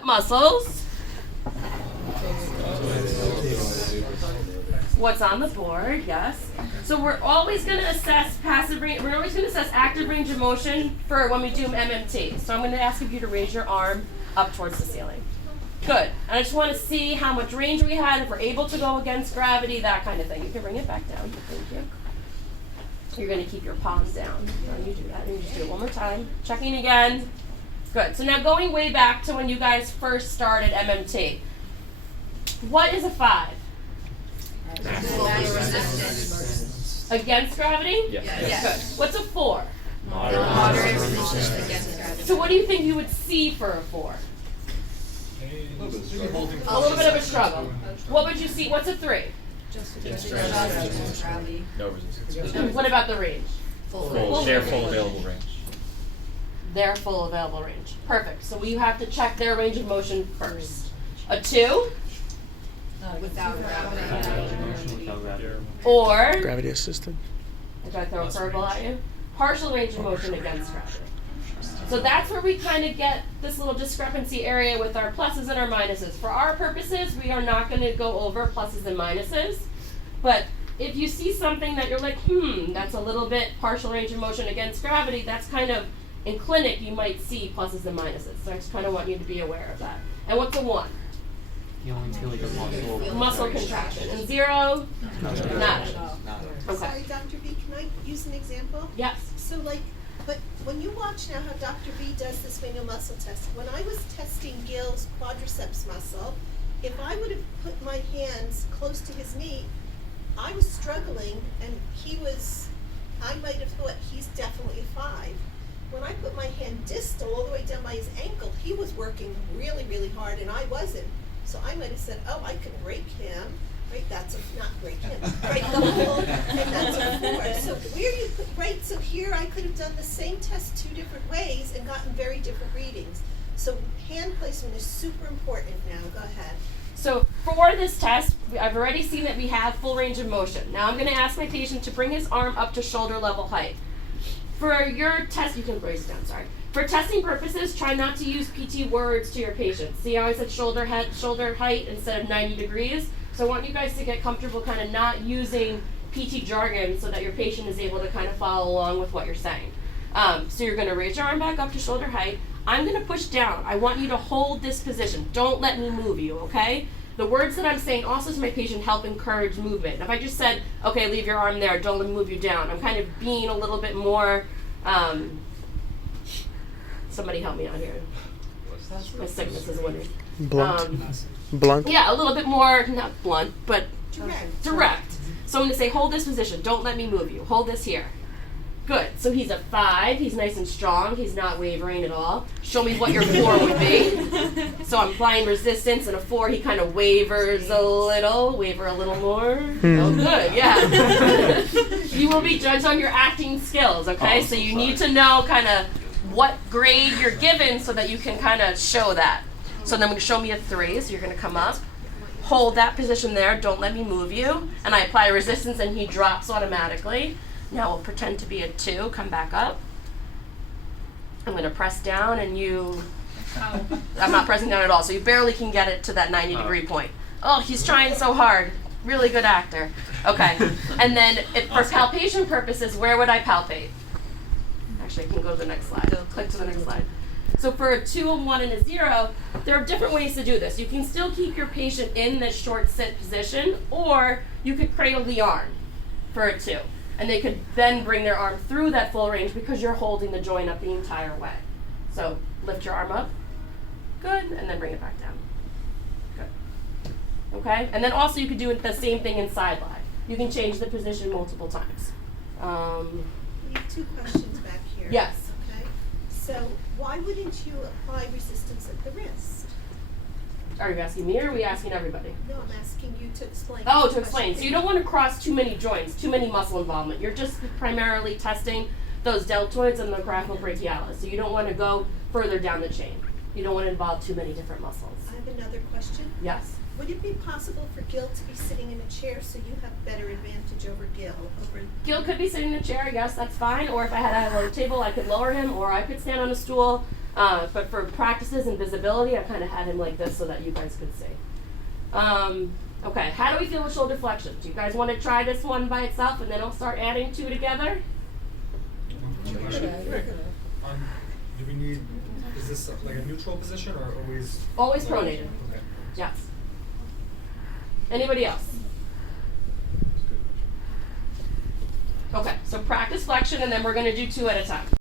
Muscles. What's on the board, yes. So we're always going to assess passive range, we're always going to assess active range of motion for when we do MMT. So I'm going to ask you to raise your arm up towards the ceiling. Good. And I just want to see how much range we had, if we're able to go against gravity, that kind of thing. You can bring it back down. Thank you. You're going to keep your palms down when you do that. And you just do it one more time. Checking again. Good. So now going way back to when you guys first started MMT. What is a 5? Against gravity? Yes. Good. What's a 4? Moderate resistance against gravity. So what do you think you would see for a 4? A little bit of a struggle. What would you see? What's a 3? No resistance. What about the range? Their full available range. Their full available range. Perfect. So we have to check their range of motion first. A 2? Without gravity. Or, Gravity assisted. did I throw a curveball at you? Partial range of motion against gravity. So that's where we kind of get this little discrepancy area with our pluses and our minuses. For our purposes, we are not going to go over pluses and minuses. But if you see something that you're like, that's a little bit partial range of motion against gravity, that's kind of, in clinic, you might see pluses and minuses. So I just kind of want you to be aware of that. And what's a 1? You only feel like a Muscle contraction. And 0? Nada. Okay. Sorry, Dr. B, can I use an example? Yes. So but when you watch now how Dr. B does this manual muscle test, when I was testing Gil's quadriceps muscle, if I would have put my hands close to his knee, I was struggling, and I might have thought he's definitely a 5. When I put my hand distal all the way down by his ankle, he was working really, really hard, and I wasn't. So I might have said, I can break him. Right, not break him. Break the hole, and that's a 4. So where you put, so here I could have done the same test 2 different ways and gotten very different readings. So hand placement is super important now. Go ahead. So for this test, I've already seen that we have full range of motion. Now I'm going to ask my patient to bring his arm up to shoulder level height. For your test, you can raise it down, sorry. For testing purposes, try not to use PT words to your patient. See how I said shoulder height instead of 90 degrees? So I want you guys to get comfortable kind of not using PT jargon so that your patient is able to kind of follow along with what you're saying. So you're going to raise your arm back up to shoulder height. I'm going to push down. I want you to hold this position. Don't let me move you, okay? The words that I'm saying also to my patient help encourage movement. If I just said, okay, leave your arm there, don't let me move you down, I'm kind of being a little bit more, somebody help me out here. My sickness is winning. Blunt. Blunt. Yeah, a little bit more, not blunt, but Direct. So I'm going to say, hold this position. Don't let me move you. Hold this here. Good. So he's a 5. He's nice and strong. He's not wavering at all. Show me what your 4 would be. So I'm applying resistance, and a 4, he kind of wavers a little. Waver a little more. Oh, good. Yeah. You will be judged on your acting skills, okay? So you need to know kind of what grade you're given so that you can kind of show that. So then show me a 3, so you're going to come up, hold that position there, don't let me move you, and I apply resistance and he drops automatically. Now we'll pretend to be a 2, come back up. I'm going to press down and I'm not pressing down at all, so you barely can get it to that 90 degree point. Oh, he's trying so hard. Really good actor. Okay, and then for palpation purposes, where would I palpate? Actually, I can go to the next slide. Click to the next slide. So for a 2, a 1, and a 0, there are different ways to do this. You can still keep your patient in this short sit position, or you could cradle the arm for a 2. And they could then bring their arm through that full range because you're holding the joint up the entire way. So lift your arm up. Good. And then bring it back down. Good. Okay? And then also you could do the same thing in side lie. You can change the position multiple times. We have 2 questions back here. Yes. Okay. So why wouldn't you apply resistance at the wrist? Are you asking me or are we asking everybody? No, I'm asking you to explain. Oh, to explain. So you don't want to cross too many joints, too many muscle involvement. You're just primarily testing those deltoids and the brachialis. So you don't want to go further down the chain. You don't want to involve too many different muscles. I have another question. Yes. would it be possible for Gil to be sitting in a chair so you have better advantage over Gil? Gil could be sitting in a chair, yes, that's fine. Or if I had a low table, I could lower him, or I could stand on a stool. But for practices and visibility, I kind of had him like this so that you guys could see. Okay, how do we feel with shoulder flexion? Do you guys want to try this one by itself, and then I'll start adding two together? Do we need, is this like a neutral position or always? Always pronated. Okay. Yes. Anybody else? Okay, so practice flexion, and then we're going to do two at a time.